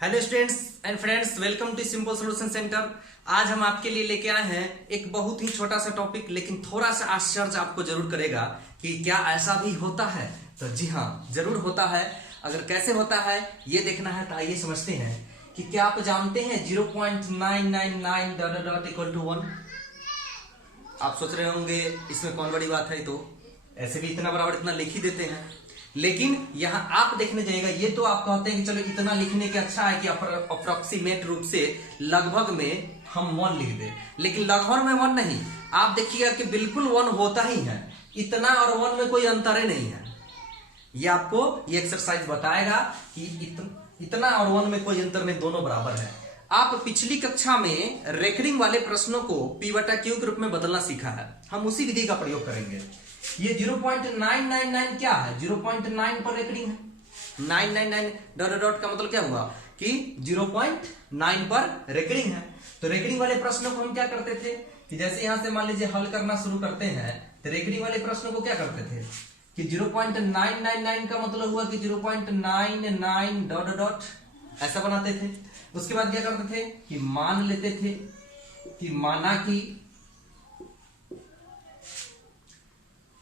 Hello students and friends, welcome to simple solution centre. आज हम आपके लिए लेके आए हैं एक बहुत ही छोटा सा टॉपिक, लेकिन थोड़ा सा आश्चर्य आपको जरूर करेगा कि क्या ऐसा भी होता है। तो जी हाँ, जरूर होता है। अगर कैसे होता है ये देखना है तो आइए समझते हैं कि क्या आप जानते हैं 0.999 डॉट डॉट इक्वल टू 1। आप सोच रहे होंगे इसमें कौन बड़ी बात है, तो ऐसे भी इतना बराबर इतना लिख ही देते हैं। लेकिन यहाँ आप देखने जाएगा, ये तो आप कहते हैं कि चलो इतना लिखने के अच्छा है कि अप्रोक्सीमेट रूप से लगभग में हम 1 लिख दें, लेकिन लगभग में 1 नहीं। आप देखिएगा कि बिल्कुल 1 होता ही है। इतना और 1 में कोई अंतर ही नहीं है। ये आपको ये एक्सरसाइज बताएगा कि इतना और 1 में कोई अंतर नहीं, दोनों बराबर है। आप पिछली कक्षा में रेकरिंग वाले प्रश्नों को P बटा Q के रूप में बदलना सीखा है। हम उसी विधि का प्रयोग करेंगे। ये 0.999 क्या है? 0.9 पर रेकरिंग है। 999 डॉट डॉट का मतलब क्या हुआ कि 0.9 पर रेकरिंग है। तो रेकरिंग वाले प्रश्नों को हम क्या करते थे कि जैसे यहां से मान लीजिए हल करना शुरू करते हैं, तो रेकरिंग वाले प्रश्नों को क्या करते थे कि 0.999 का मतलब हुआ कि 0.99 डॉट डॉट ऐसा बनाते थे। उसके बाद क्या करते थे कि मान लेते थे कि माना कि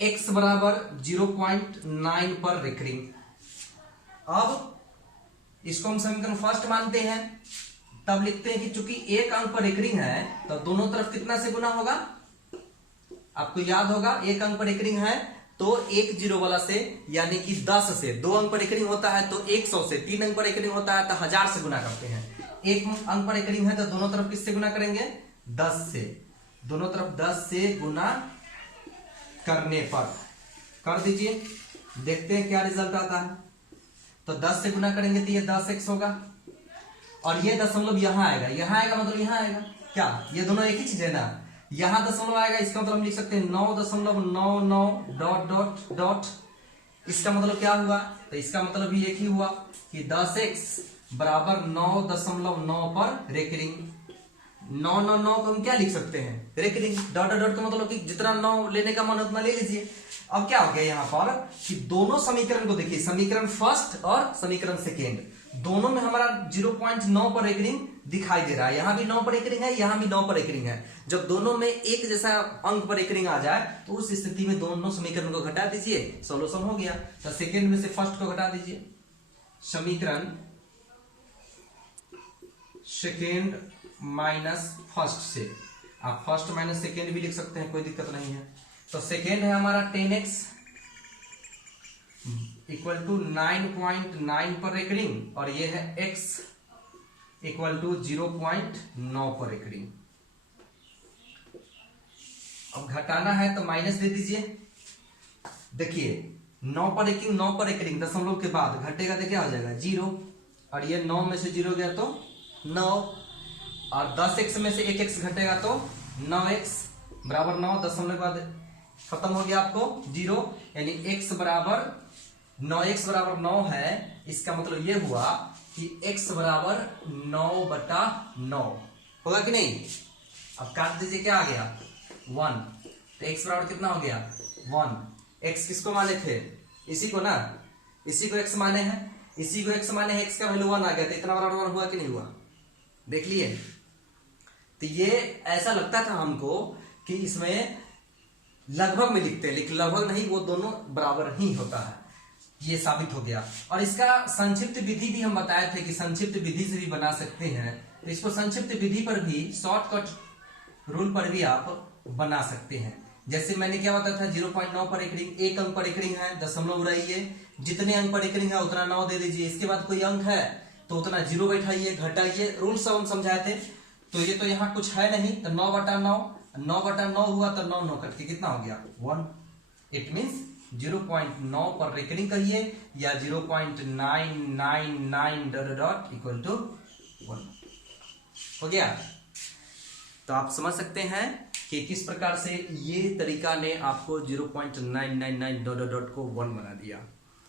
x बराबर 0.9 पर रेकरिंग। अब इसको हम समीकरण फर्स्ट मानते हैं, तब लिखते हैं कि चूंकि एक अंक पर रेकरिंग है तो दोनों तरफ कितना से गुना होगा। आपको याद होगा एक अंक पर रेकरिंग है तो एक जीरो वाला से, यानी कि 10 से। 2 अंक पर रेकरिंग होता है तो 100 से। 3 अंक पर रेकरिंग होता है तो 1000 से गुना करते हैं। एक अंक पर रेकरिंग है तो दोनों तरफ किससे गुना करेंगे? 10 से। दोनों तरफ 10 से गुना करने पर कर दीजिए, देखते हैं क्या रिजल्ट आता है। तो 10 से गुना करेंगे तो ये 10x होगा, और ये दशमलव यहां आएगा। यहां आएगा मतलब यहां आएगा। क्या ये दोनों एक ही चीज है ना? यहां दशमलव आएगा, इसका मतलब हम लिख सकते हैं 9.99 डॉट डॉट डॉट। इसका मतलब क्या हुआ? तो इसका मतलब भी एक ही हुआ कि 10x बराबर 9.9 पर रेकरिंग। 999 को हम क्या लिख सकते हैं? रेकरिंग। डॉट डॉट का मतलब कि जितना 9 लेने का मन उतना ले लीजिए। अब क्या हो गया यहाँ पर कि दोनों समीकरण को देखिए, समीकरण फर्स्ट और समीकरण सेकेंड, दोनों में हमारा 0.9 पर रेकरिंग दिखाई दे रहा है। यहां भी 9 पर रेकरिंग है, यहां भी 9 पर रेकरिंग है। जब दोनों में एक जैसा अंक पर रेकरिंग आ जाए तो उस स्थिति में दोनों समीकरण को घटा दीजिए, सोल्यूशन हो गया। तो सेकेंड में से फर्स्ट को घटा दीजिए, समीकरण सेकेंड माइनस फर्स्ट से। आप फर्स्ट माइनस सेकेंड भी लिख सकते हैं, कोई दिक्कत नहीं है। तो सेकेंड है हमारा 10x इक्वल टू 9.9 पर रेकरिंग, और ये है x इक्वल टू 0.9 पर रेकरिंग। अब घटाना है तो माइनस दे दीजिए। देखिए 9 पर रेकरिंग, 9 पर रेकरिंग दशमलव के बाद घटेगा तो क्या हो जाएगा? 0, और ये 9 में से 0 गया तो 9, और 10x में से 1x घटेगा तो 9x बराबर 9। दशमलव के बाद खत्म हो गया आपको 0, यानी x बराबर 9x बराबर 9 है। इसका मतलब ये हुआ कि x बराबर 9/9 होगा कि नहीं? अब काट दीजिए, क्या आ गया? 1। तो x बराबर कितना हो गया? 1। x किसको माने थे? इसी को ना, इसी को x माने हैं, इसी को x माने हैं। x का वैल्यू 1 आ गया, तो इतना बराबर 1 हुआ कि नहीं हुआ? देख लिए। तो ये ऐसा लगता था हमको कि इसमें लगभग में लिखते हैं, लेकिन लगभग नहीं, वो दोनों बराबर ही होता है। ये साबित हो गया। और इसका संक्षिप्त विधि भी हम बताए थे कि संक्षिप्त विधि से भी बना सकते हैं। तो इसको संक्षिप्त विधि पर भी, शॉर्टकट रूल पर भी आप बना सकते हैं। जैसे मैंने क्या बताया था, 0.9 पर रेकरिंग, एक अंक पर रेकरिंग है, दशमलव उड़ाइए, जितने अंक पर रेकरिंग है उतना 9 दे दीजिए। इसके बाद कोई अंक है तो उतना 0 बैठाइए, घटाइए। रूल सब हम समझाए थे। तो ये तो यहाँ कुछ है नहीं, तो 9/9 हुआ तो 9 कट के कितना हो गया? 1। इट मीन्स 0.9 पर रेकरिंग कहिए या 0.999 डॉट डॉट इक्वल टू 1 हो गया। तो आप समझ सकते हैं कि किस प्रकार से ये तरीका ने आपको 0.999 डॉट डॉट को 1 बना दिया।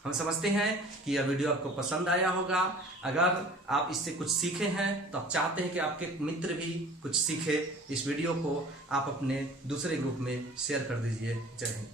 हम समझते हैं कि यह वीडियो आपको पसंद आया होगा। अगर आप इससे कुछ सीखे हैं तो आप चाहते हैं कि आपके मित्र भी कुछ सीखे, इस वीडियो को आप अपने दूसरे ग्रुप में शेयर कर दीजिए। जय हिंद।